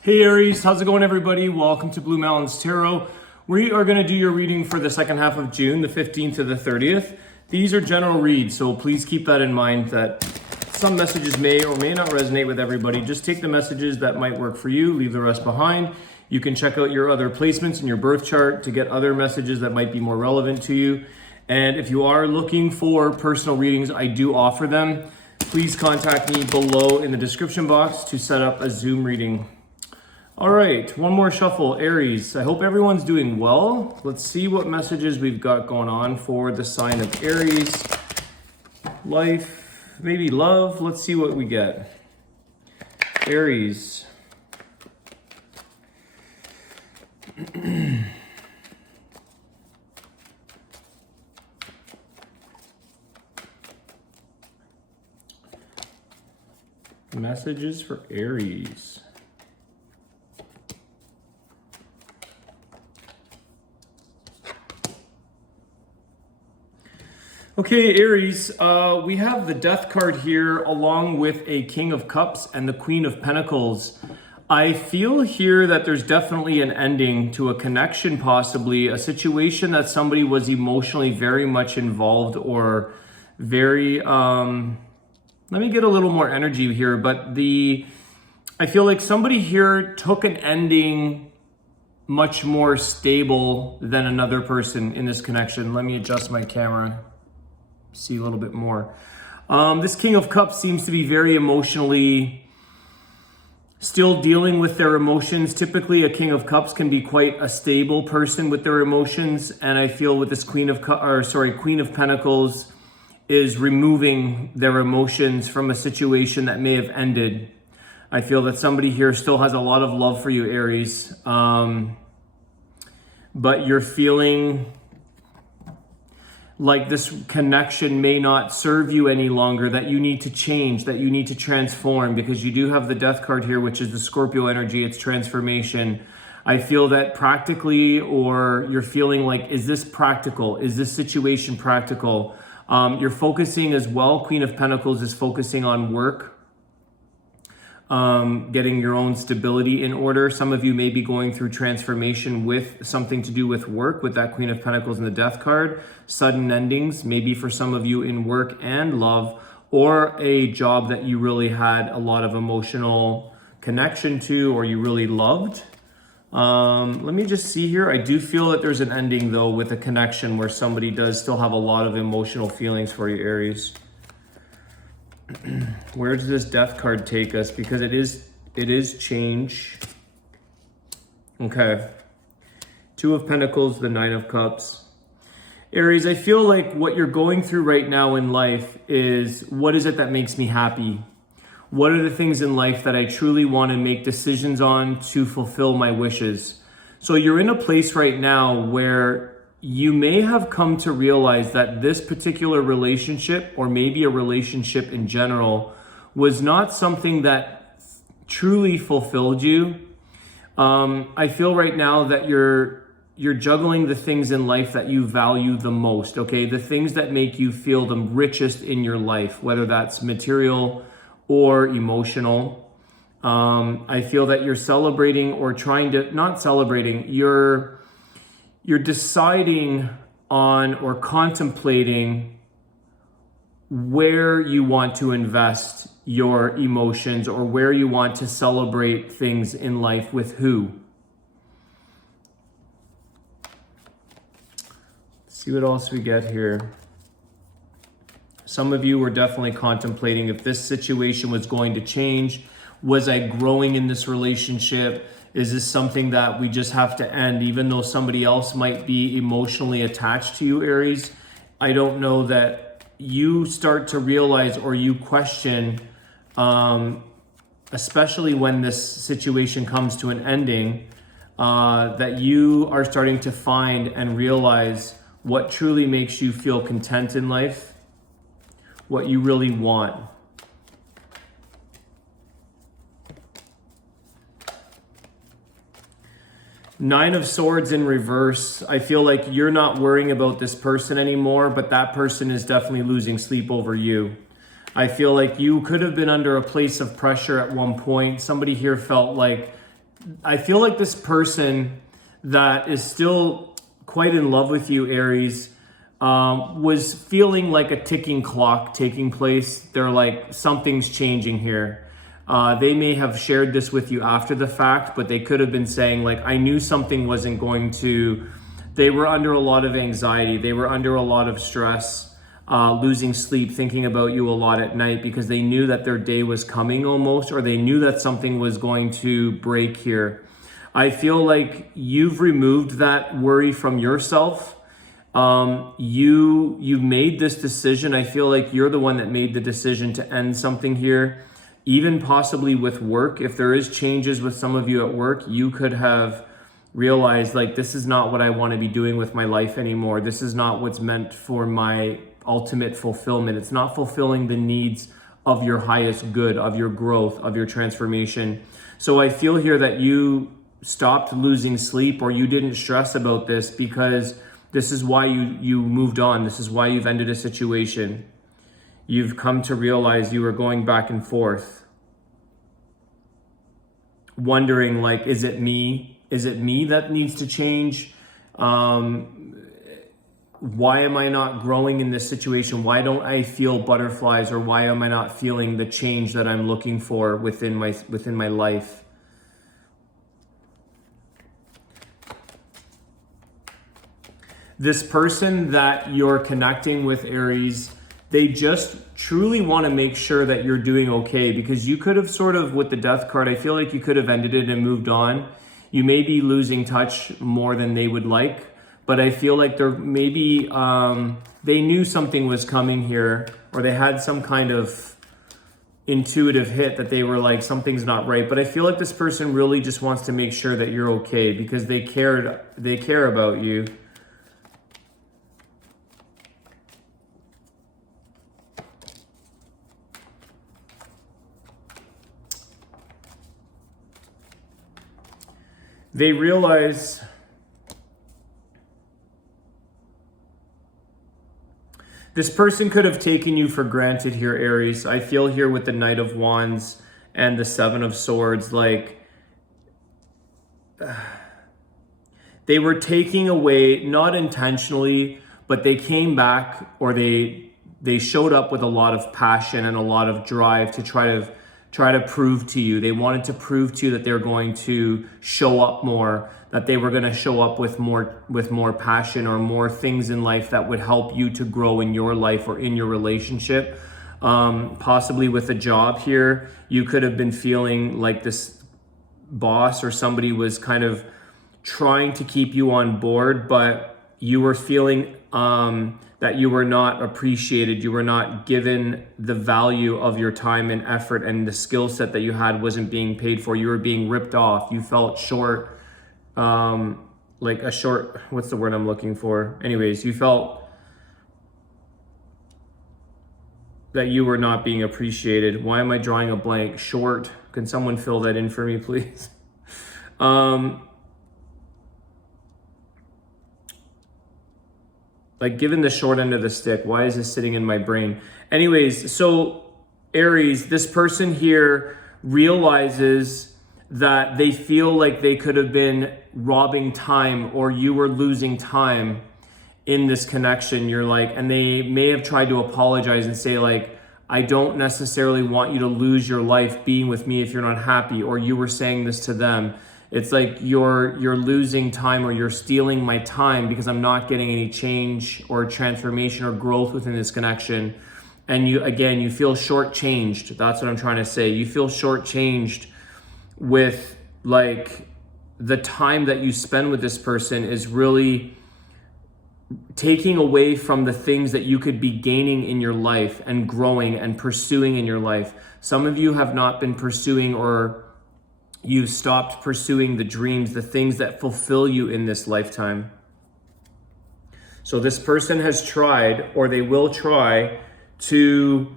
Hey Aries, how's it going everybody? Welcome to Blue Mountains Tarot. We are going to do your reading for the second half of June, the 15th to the 30th. These are general reads, so please keep that in mind that some messages may or may not resonate with everybody. Just take the messages that might work for you, leave the rest behind. You can check out your other placements in your birth chart to get other messages that might be more relevant to you. And if you are looking for personal readings, I do offer them. Please contact me below in the description box to set up a Zoom reading. All right, one more shuffle, Aries. I hope everyone's doing well. Let's see what messages we've got going on for the sign of Aries. Life, maybe love. Let's see what we get. Aries. Messages for Aries. Okay, Aries, we have the Death card here along with a King of Cups and the Queen of Pentacles. I feel here that there's definitely an ending to a connection, possibly a situation that somebody was emotionally very much involved or very, let me get a little more energy here, but I feel like somebody here took an ending much more stable than another person in this connection. Let me adjust my camera. See a little bit more. This King of Cups seems to be very emotionally still dealing with their emotions. Typically, a King of Cups can be quite a stable person with their emotions, and I feel with this Queen of Pentacles is removing their emotions from a situation that may have ended. I feel that somebody here still has a lot of love for you, Aries, but you're feeling like this connection may not serve you any longer, that you need to change, that you need to transform, because you do have the Death card here, which is the Scorpio energy, it's transformation. I feel that practically, or you're feeling like, is this practical? Is this situation practical? You're focusing as well, Queen of Pentacles is focusing on work, getting your own stability in order. Some of you may be going through transformation with something to do with work, with that Queen of Pentacles and the Death card. Sudden endings, maybe for some of you in work and love, or a job that you really had a lot of emotional connection to, or you really loved. Let me just see here. I do feel that there's an ending though with a connection where somebody does still have a lot of emotional feelings for you, Aries. Where does this Death card take us? Because it is change. Okay. Two of Pentacles, the Nine of Cups. Aries, I feel like what you're going through right now in life is, what is it that makes me happy? What are the things in life that I truly want to make decisions on to fulfill my wishes? So you're in a place right now where you may have come to realize that this particular relationship, or maybe a relationship in general, was not something that truly fulfilled you. I feel right now that you're juggling the things in life that you value the most, okay? The things that make you feel the richest in your life, whether that's material or emotional. I feel that you're celebrating, or trying to, not celebrating, you're deciding on or contemplating where you want to invest your emotions, or where you want to celebrate things in life with who. Let's see what else we get here. Some of you were definitely contemplating if this situation was going to change. Was I growing in this relationship? Is this something that we just have to end, even though somebody else might be emotionally attached to you, Aries? I don't know that you start to realize, or you question, especially when this situation comes to an ending, that you are starting to find and realize what truly makes you feel content in life, what you really want. Nine of Swords in reverse. I feel like you're not worrying about this person anymore, but that person is definitely losing sleep over you. I feel like you could have been under a place of pressure at one point. Somebody here felt like I feel like this person that is still quite in love with you, Aries, was feeling like a ticking clock taking place. They're like, something's changing here. They may have shared this with you after the fact, but they could have been saying like, I knew something wasn't going to, they were under a lot of anxiety. They were under a lot of stress, losing sleep, thinking about you a lot at night because they knew that their day was coming almost, or they knew that something was going to break here. I feel like you've removed that worry from yourself. You made this decision. I feel like you're the one that made the decision to end something here, even possibly with work. If there is changes with some of you at work, you could have realized like, this is not what I want to be doing with my life anymore. This is not what's meant for my ultimate fulfillment. It's not fulfilling the needs of your highest good, of your growth, of your transformation. So I feel here that you stopped losing sleep, or you didn't stress about this, because this is why you moved on. This is why you've ended a situation. You've come to realize you were going back and forth, wondering like, is it me? Is it me that needs to change? Why am I not growing in this situation? Why don't I feel butterflies, or why am I not feeling the change that I'm looking for within my life? This person that you're connecting with, Aries, they just truly want to make sure that you're doing okay, because you could have sort of, with the Death card, I feel like you could have ended it and moved on. You may be losing touch more than they would like, but I feel like they're maybe, they knew something was coming here, or they had some kind of intuitive hit that they were like, something's not right. But I feel like this person really just wants to make sure that you're okay, because they care about you. They realize this person could have taken you for granted here, Aries. I feel here with the Knight of Wands and the Seven of Swords, like they were taking away, not intentionally, but they came back, or they showed up with a lot of passion and a lot of drive to try to prove to you. They wanted to prove to you that they're going to show up more, that they were going to show up with more passion, or more things in life that would help you to grow in your life or in your relationship. Possibly with a job here, you could have been feeling like this boss or somebody was kind of trying to keep you on board, but you were feeling that you were not appreciated. You were not given the value of your time and effort, and the skill set that you had wasn't being paid for. You were being ripped off. You felt short, like a short, what's the word I'm looking for? Anyways, you felt that you were not being appreciated. Why am I drawing a blank? Short. Can someone fill that in for me, please? Like, given the short end of the stick, why is this sitting in my brain? Anyways, so Aries, this person here realizes that they feel like they could have been robbing time, or you were losing time in this connection. You're like, and they may have tried to apologize and say like, I don't necessarily want you to lose your life being with me if you're not happy, or you were saying this to them. It's like you're losing time, or you're stealing my time because I'm not getting any change or transformation or growth within this connection. And you feel shortchanged. That's what I'm trying to say. You feel shortchanged with like the time that you spend with this person is really taking away from the things that you could be gaining in your life and growing and pursuing in your life. Some of you have not been pursuing, or you've stopped pursuing the dreams, the things that fulfill you in this lifetime. So this person has tried, or they will try to,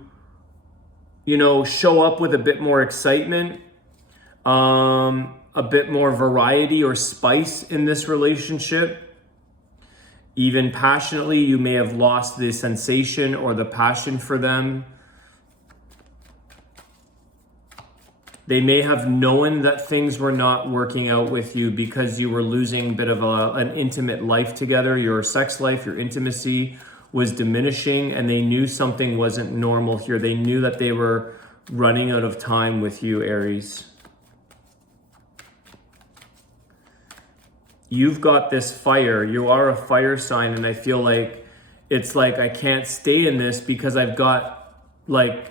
show up with a bit more excitement, a bit more variety or spice in this relationship. Even passionately, you may have lost the sensation or the passion for them. They may have known that things were not working out with you because you were losing a bit of an intimate life together. Your sex life, your intimacy was diminishing, and they knew something wasn't normal here. They knew that they were running out of time with you, Aries. You've got this fire. You are a fire sign, and I feel like it's like I can't stay in this because I've got, like,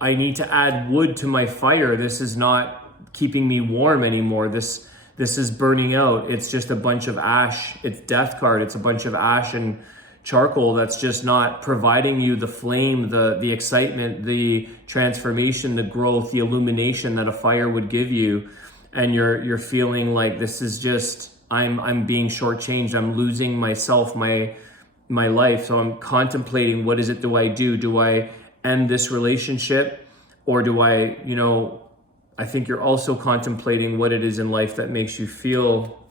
I need to add wood to my fire. This is not keeping me warm anymore. This is burning out. It's just a bunch of ash. It's death card. It's a bunch of ash and charcoal that's just not providing you the flame, the excitement, the transformation, the growth, the illumination that a fire would give you. And you're feeling like this is just, I'm being shortchanged. I'm losing myself, my life. So I'm contemplating, what is it do I do? Do I end this relationship, or do I, I think you're also contemplating what it is in life that makes you feel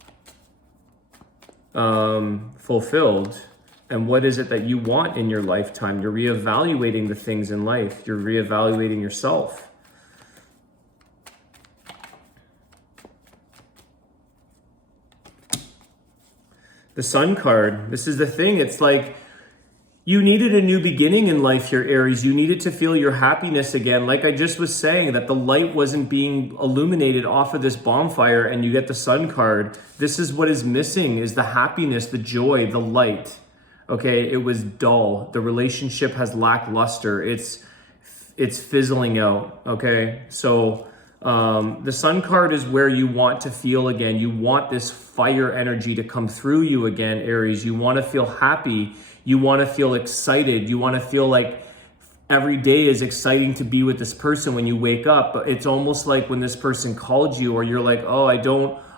fulfilled, and what is it that you want in your lifetime. You're reevaluating the things in life. You're reevaluating yourself. The Sun card, this is the thing. It's like you needed a new beginning in life here, Aries. You needed to feel your happiness again. Like I just was saying, that the light wasn't being illuminated off of this bonfire, and you get the Sun card. This is what is missing, is the happiness, the joy, the light. Okay, it was dull. The relationship has lackluster. It's fizzling out, okay? So the Sun card is where you want to feel again. You want this fire energy to come through you again, Aries. You want to feel happy. You want to feel excited. You want to feel like every day is exciting to be with this person when you wake up. But it's almost like when this person called you, or you're like, oh,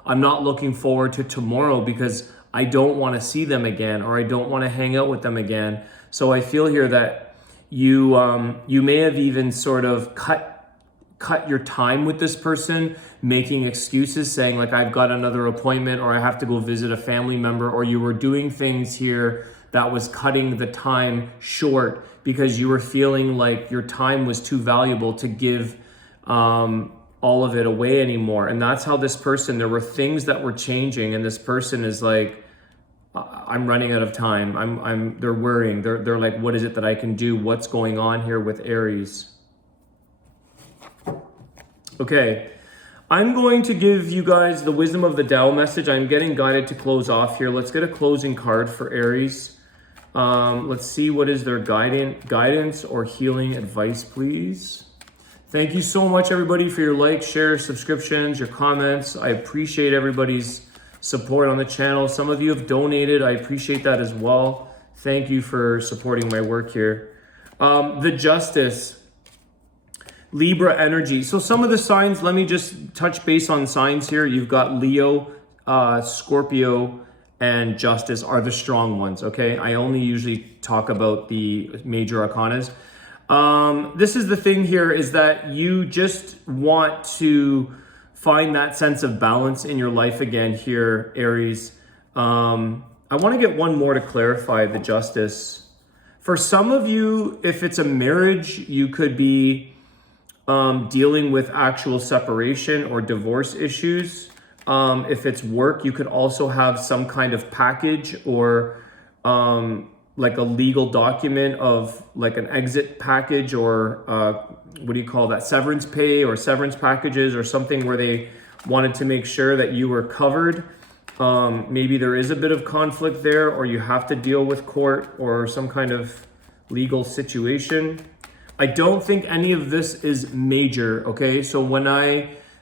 I'm not looking forward to tomorrow because I don't want to see them again, or I don't want to hang out with them again. So I feel here that you may have even sort of cut your time with this person, making excuses, saying like, I've got another appointment, or I have to go visit a family member, or you were doing things here that was cutting the time short because you were feeling like your time was too valuable to give all of it away anymore. And that's how this person, there were things that were changing, and this person is like, I'm running out of time. They're worrying. They're like, what is it that I can do? What's going on here with Aries? Okay, I'm going to give you guys the wisdom of the Tao message. I'm getting guided to close off here. Let's get a closing card for Aries. Let's see, what is their guidance or healing advice, please. Thank you so much, everybody, for your likes, shares, subscriptions, your comments. I appreciate everybody's support on the channel. Some of you have donated. I appreciate that as well. Thank you for supporting my work here. The Justice, Libra energy. So some of the signs, let me just touch base on signs here. You've got Leo, Scorpio, and Justice are the strong ones, okay? I only usually talk about the major arcanas. This is the thing here, is that you just want to find that sense of balance in your life again here, Aries. I want to get one more to clarify the Justice. For some of you, if it's a marriage, you could be dealing with actual separation or divorce issues. If it's work, you could also have some kind of package, or like a legal document of like an exit package, or what do you call that? Severance pay or severance packages, or something where they wanted to make sure that you were covered. Maybe there is a bit of conflict there, or you have to deal with court or some kind of legal situation. I don't think any of this is major, okay? So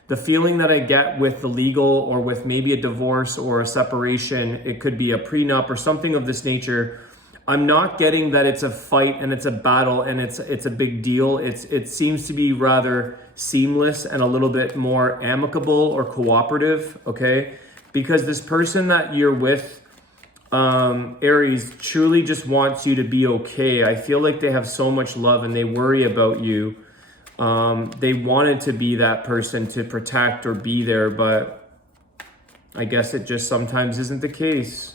the feeling that I get with the legal, or with maybe a divorce or a separation, it could be a prenup or something of this nature. I'm not getting that it's a fight and it's a battle and it's a big deal. It seems to be rather seamless and a little bit more amicable or cooperative, okay? Because this person that you're with, Aries, truly just wants you to be okay. I feel like they have so much love and they worry about you. They wanted to be that person to protect or be there, but I guess it just sometimes isn't the case.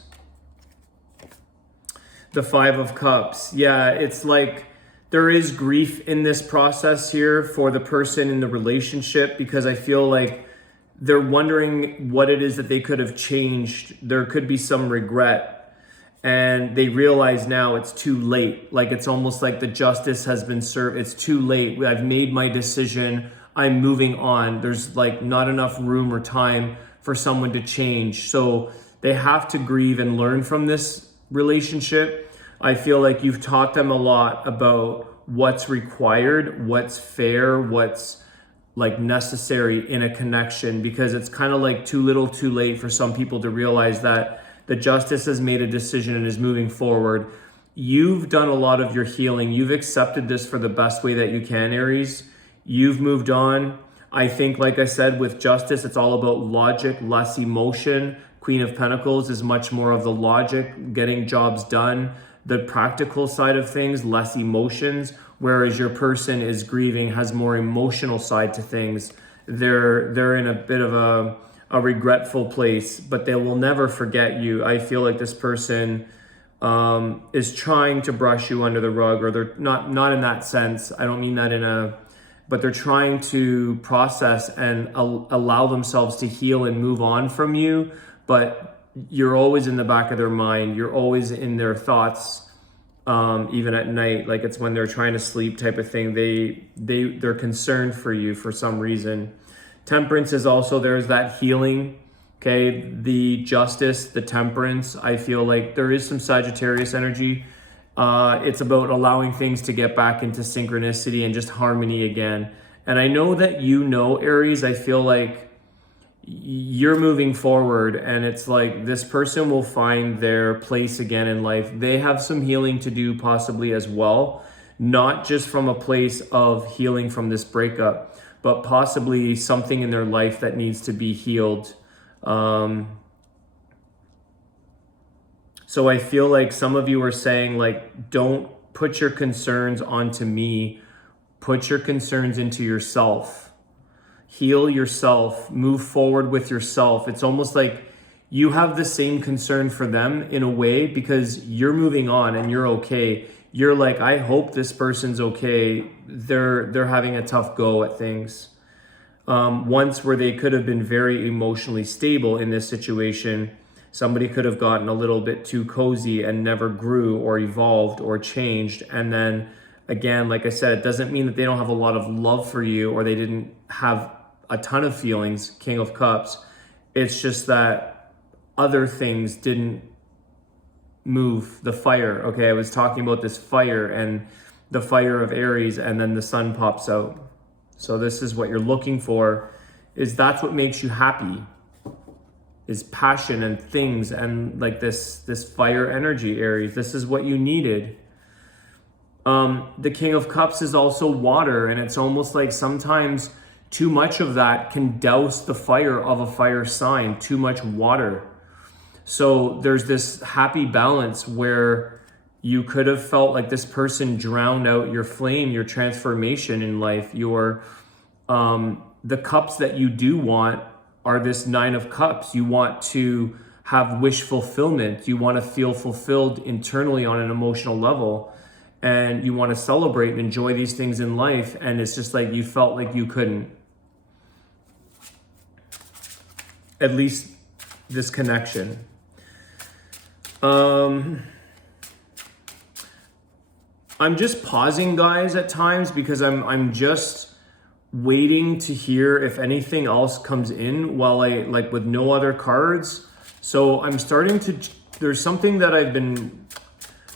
The Five of Cups. Yeah, it's like There is grief in this process here for the person in the relationship, because I feel like they're wondering what it is that they could have changed. There could be some regret, and they realize now it's too late. Like, it's almost like the justice has been served. It's too late. I've made my decision. I'm moving on. There's like not enough room or time for someone to change. So they have to grieve and learn from this relationship. I feel like you've taught them a lot about what's required, what's fair, what's like necessary in a connection, because it's kind of like too little too late for some people to realize that the justice has made a decision and is moving forward. You've done a lot of your healing. You've accepted this for the best way that you can, Aries. You've moved on. I think, like I said, with justice, it's all about logic, less emotion. Queen of Pentacles is much more of the logic, getting jobs done, the practical side of things, less emotions, whereas your person is grieving, has more emotional side to things. They're in a bit of a regretful place, but they will never forget you. I feel like this person is trying to brush you under the rug, or they're not in that sense. I don't mean that but they're trying to process and allow themselves to heal and move on from you. But you're always in the back of their mind. You're always in their thoughts, even at night. Like, it's when they're trying to sleep type of thing. They're concerned for you for some reason. Temperance is also, there's that healing. Okay, the justice, the temperance. I feel like there is some Sagittarius energy. It's about allowing things to get back into synchronicity and just harmony again. And I know that Aries, I feel like you're moving forward, and it's like this person will find their place again in life. They have some healing to do possibly as well, not just from a place of healing from this breakup, but possibly something in their life that needs to be healed. So I feel like some of you are saying, like, don't put your concerns onto me. Put your concerns into yourself. Heal yourself. Move forward with yourself. It's almost like you have the same concern for them in a way, because you're moving on and you're okay. You're like, I hope this person's okay. They're having a tough go at things. Once where they could have been very emotionally stable in this situation, somebody could have gotten a little bit too cozy and never grew or evolved or changed. And then again, like I said, it doesn't mean that they don't have a lot of love for you, or they didn't have a ton of feelings, King of Cups. It's just that other things didn't move the fire. Okay, I was talking about this fire and the fire of Aries, and then the sun pops out. So this is what you're looking for, is that's what makes you happy, is passion and things, and like this fire energy, Aries. This is what you needed. The King of Cups is also water, and it's almost like sometimes too much of that can douse the fire of a fire sign, too much water. So there's this happy balance where you could have felt like this person drowned out your flame, your transformation in life, your the cups that you do want are this Nine of Cups. You want to have wish fulfillment. You want to feel fulfilled internally on an emotional level, and you want to celebrate and enjoy these things in life. And it's just like you felt like you couldn't. At least this connection. I'm just pausing, guys, at times, because I'm just waiting to hear if anything else comes in while I, like, with no other cards. So I'm starting to, there's something that I've been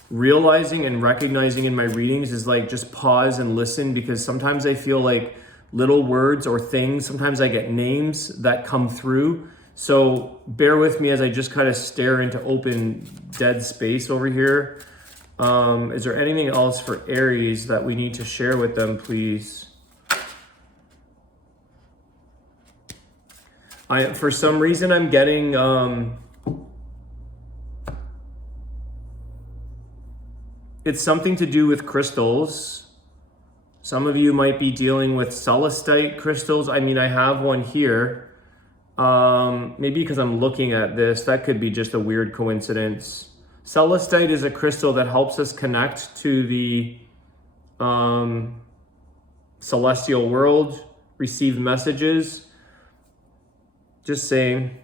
realizing and recognizing in my readings, is like, just pause and listen, because sometimes I feel like little words or things, sometimes I get names that come through. So bear with me as I just kind of stare into open dead space over here. Is there anything else for Aries that we need to share with them, please? For some reason, I'm getting it's something to do with crystals. Some of you might be dealing with celestite crystals. I mean, I have one here. Maybe because I'm looking at this, that could be just a weird coincidence. Celestite is a crystal that helps us connect to the celestial world, receive messages. Just saying.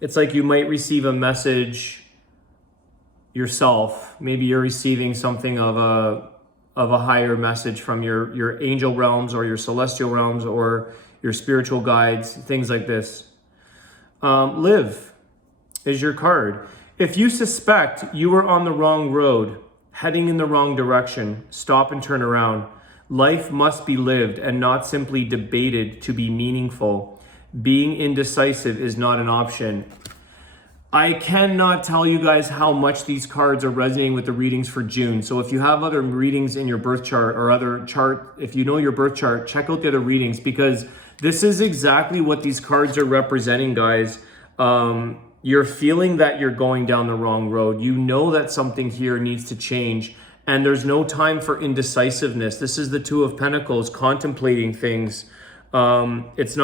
It's like you might receive a message yourself. Maybe you're receiving something of a higher message from your angel realms or your celestial realms or your spiritual guides, things like this. Live is your card. If you suspect you are on the wrong road, heading in the wrong direction, stop and turn around. Life must be lived and not simply debated to be meaningful. Being indecisive is not an option. I cannot tell you guys how much these cards are resonating with the readings for June. So if you have other readings in your birth chart or other chart, if you know your birth chart, check out the other readings, because this is exactly what these cards are representing, guys. You're feeling that you're going down the wrong road. You know that something here needs to change, and there's no time for indecisiveness. This is the Two of Pentacles, contemplating things. It's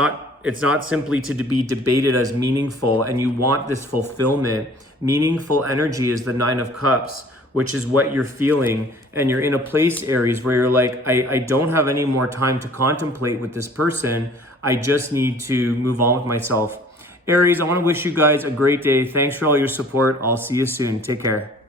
not simply to be debated as meaningful, and you want this fulfillment. Meaningful energy is the Nine of Cups, which is what you're feeling, and you're in a place, Aries, where you're like, I don't have any more time to contemplate with this person. I just need to move on with myself. Aries, I want to wish you guys a great day. Thanks for all your support. I'll see you soon. Take care.